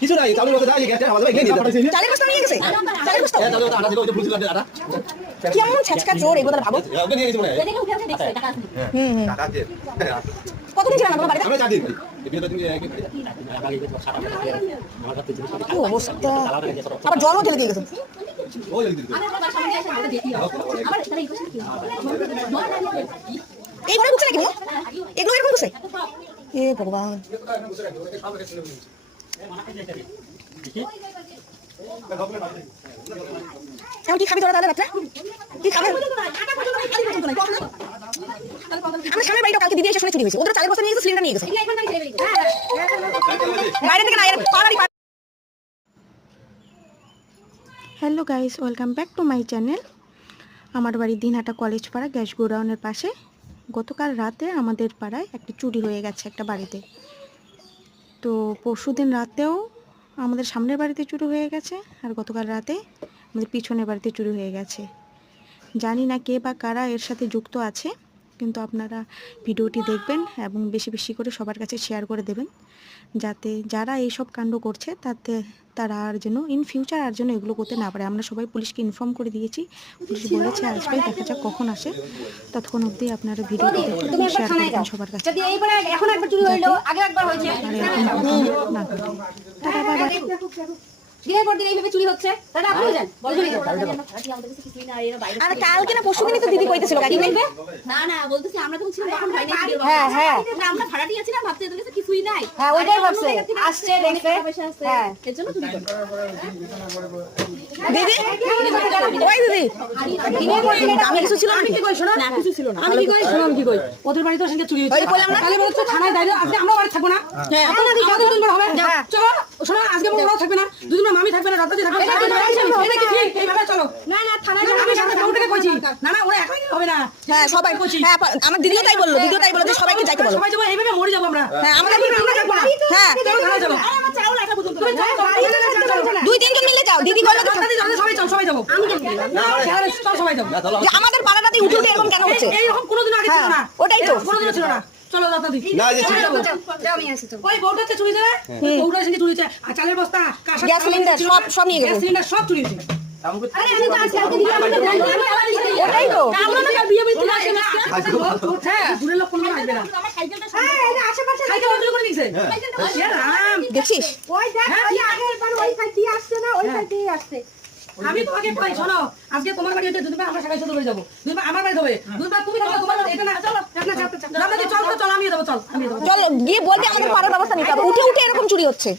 কিছু নাই চালের বস্তা এই গ্যাসটা আমাদের এখানে দিয়ে চালের বস্তা নিয়ে গেছে চালের বস্তা হ্যাঁ চালের আটা ছিল ওই যে ফুল ছিল আটা কেমন ছেচকা চোর এগুলো ভাবো ওকে নিয়ে গেছি মনে হয় দেখে উঠে উঠে দেখছে টাকা আছে টাকা আছে কতদিন ছিলেন আপনার বাড়িতে আমরা 4 দিন এই বিয়েটা তুমি কি অবস্থা আবার জলও ঢেলে দিয়ে গেছে ওই দিন আমি আমার সামনে এসে আমাকে দেখি আবার তাহলে এই কোশ্চেন কি এই ঘরে ঢুকছে নাকি এগুলো এরকম ঢুকছে এ ভগবান এখন কি খাবি তোরা তাহলে রাত্রে কি খাবে আমার সামনের বাড়িটা কালকে দিদি এসে শুনে চুরি হয়েছে ওদের চালের বস্তা নিয়ে গেছে সিলিন্ডার নিয়ে গেছে এখন থেকে ছেড়ে দিই বাইরে থেকে না এর পাড়ারি hello guys, welcome back to my channel. আমার বাড়ি দিনহাটা কলেজ পাড়া গ্যাস গোডাউনের পাশে গতকাল রাতে আমাদের পাড়ায় একটা চুরি হয়ে গেছে একটা বাড়িতে। তো পরশুদিন রাতেও আমাদের সামনের বাড়িতে চুরি হয়ে গেছে, আর গতকাল রাতে আমাদের পিছনের বাড়িতে চুরি হয়ে গেছে। জানি না কে বা কারা এর সাথে যুক্ত আছে, কিন্তু আপনারা ভিডিওটি দেখবেন এবং বেশি বেশি করে সবার কাছে শেয়ার করে দেবেন, যাতে যারা এইসব কাণ্ড করছে তারা আর যেন ইন ফিউচার আর যেন এগুলো করতে না পারে। আমরা সবাই পুলিশকে ইনফর্ম করে দিয়েছি, পুলিশ বলেছে আসবে, দেখা যাক কখন আসে। ততক্ষণ অবধি আপনারা ভিডিওটি দেখে শেয়ার করবেন সবার কাছে। যদি এইবারে এখন একবার চুরি হইলো আগে একবার হয়েছে আর এরকম না করে। Tata, bye bye. দিনের পর দিন এইভাবে চুরি হচ্ছে তাহলে আপনি যান বলবেন আমাদের কাছে কিছুই না এর বাইরে আর কালকে না পরশুদিনই তো দিদি কইতেছিল গাড়ি নেবে না না বলতেছি আমরা তখন ছিলাম তখন ভাই নাই হ্যাঁ হ্যাঁ আমরা ভাড়াটি আছি না ভাবতে এদের কাছে কিছুই নাই হ্যাঁ ওইটাই ভাবছে আসছে দেখছে হ্যাঁ এর জন্য চুরি করে দিদি ওই দিদি আমি কিছু ছিল আমি কি কই শোনো না কিছু ছিল না আমি কি করি শোনো আমি কি করি ওদের বাড়িতে ওখানে চুরি হয়েছে ওই কইলাম না তাহলে বলছো থানায় দাঁড়িয়ে আজকে আমরা বাড়ি থাকবো না হ্যাঁ আপনারা কি কাউকে দুদিন হবে চলো শোনো আজকে ওরাও থাকবে না দুদিন মামি থাকবে না রাতাজি থাকবে না এটা কি ঠিক এইভাবে চলো না না থানায় আমি সাথে কাউকে কইছি না না ওরা একাই হবে না হ্যাঁ সবাই হ্যাঁ আমার দিদিও তাই বললো যে সবাইকে যাইতে বলো সবাই যাবো এইভাবে মরে যাবো আমরা হ্যাঁ আমরা থাকবো না হ্যাঁ চলো থানায় যাবো আমার চাউল একটা বুঝুন তুমি চলো দুই তিনজন মিলে যাও দিদি বললো রাতাজি যাবে সবাই যাবো আমি চল সবাই যাবো যে আমাদের পাড়াটাতে উঠে উঠে এরকম কেন হচ্ছে এইরকম কোনোদিন আগে ছিল না ওটাই তো কোনোদিনও ছিল না চলো রাতাজি না যে ছিল যাও আমি আসি তো ওই বউটাতে চুরি দেয় বউটা এসে চুরি দেয় আর চালের বস্তা কাঁসা গ্যাস সিলিন্ডার সব নিয়ে গ্যাস গেছে সিলিন্ডার সব চুরি হয়েছে আরে আমি তো আজকে দিদি আমাকে ওটাই তো আমরা না বিয়ে বাড়িতে আসে না হ্যাঁ দূরের লোক কোনো আসবে না আমার সাইকেলটা এই আশেপাশে সাইকেল বদল করে দিয়েছে ইয়া রাম দেখছিস ওই দেখ ওই আগের বার ওই সাইড দিয়ে আসছে না ওই সাইড দিয়ে আসছে আমি তোমাকে কই শোনো আজকে তোমার বাড়ি হতে দুদিন আমরা সবাই সাথে বাড়ি যাবো দুদিন আমার বাড়ি হবে দুদিন তুমি থাকো তোমার বাড়ি এটা না চলো চল চল আমি যাবো চল আমি যাবো চল চলো গিয়ে বলতে আমাদের পাড়ার ব্যবস্থা নিতে হবে উঠে উঠে এরকম চুরি হচ্ছে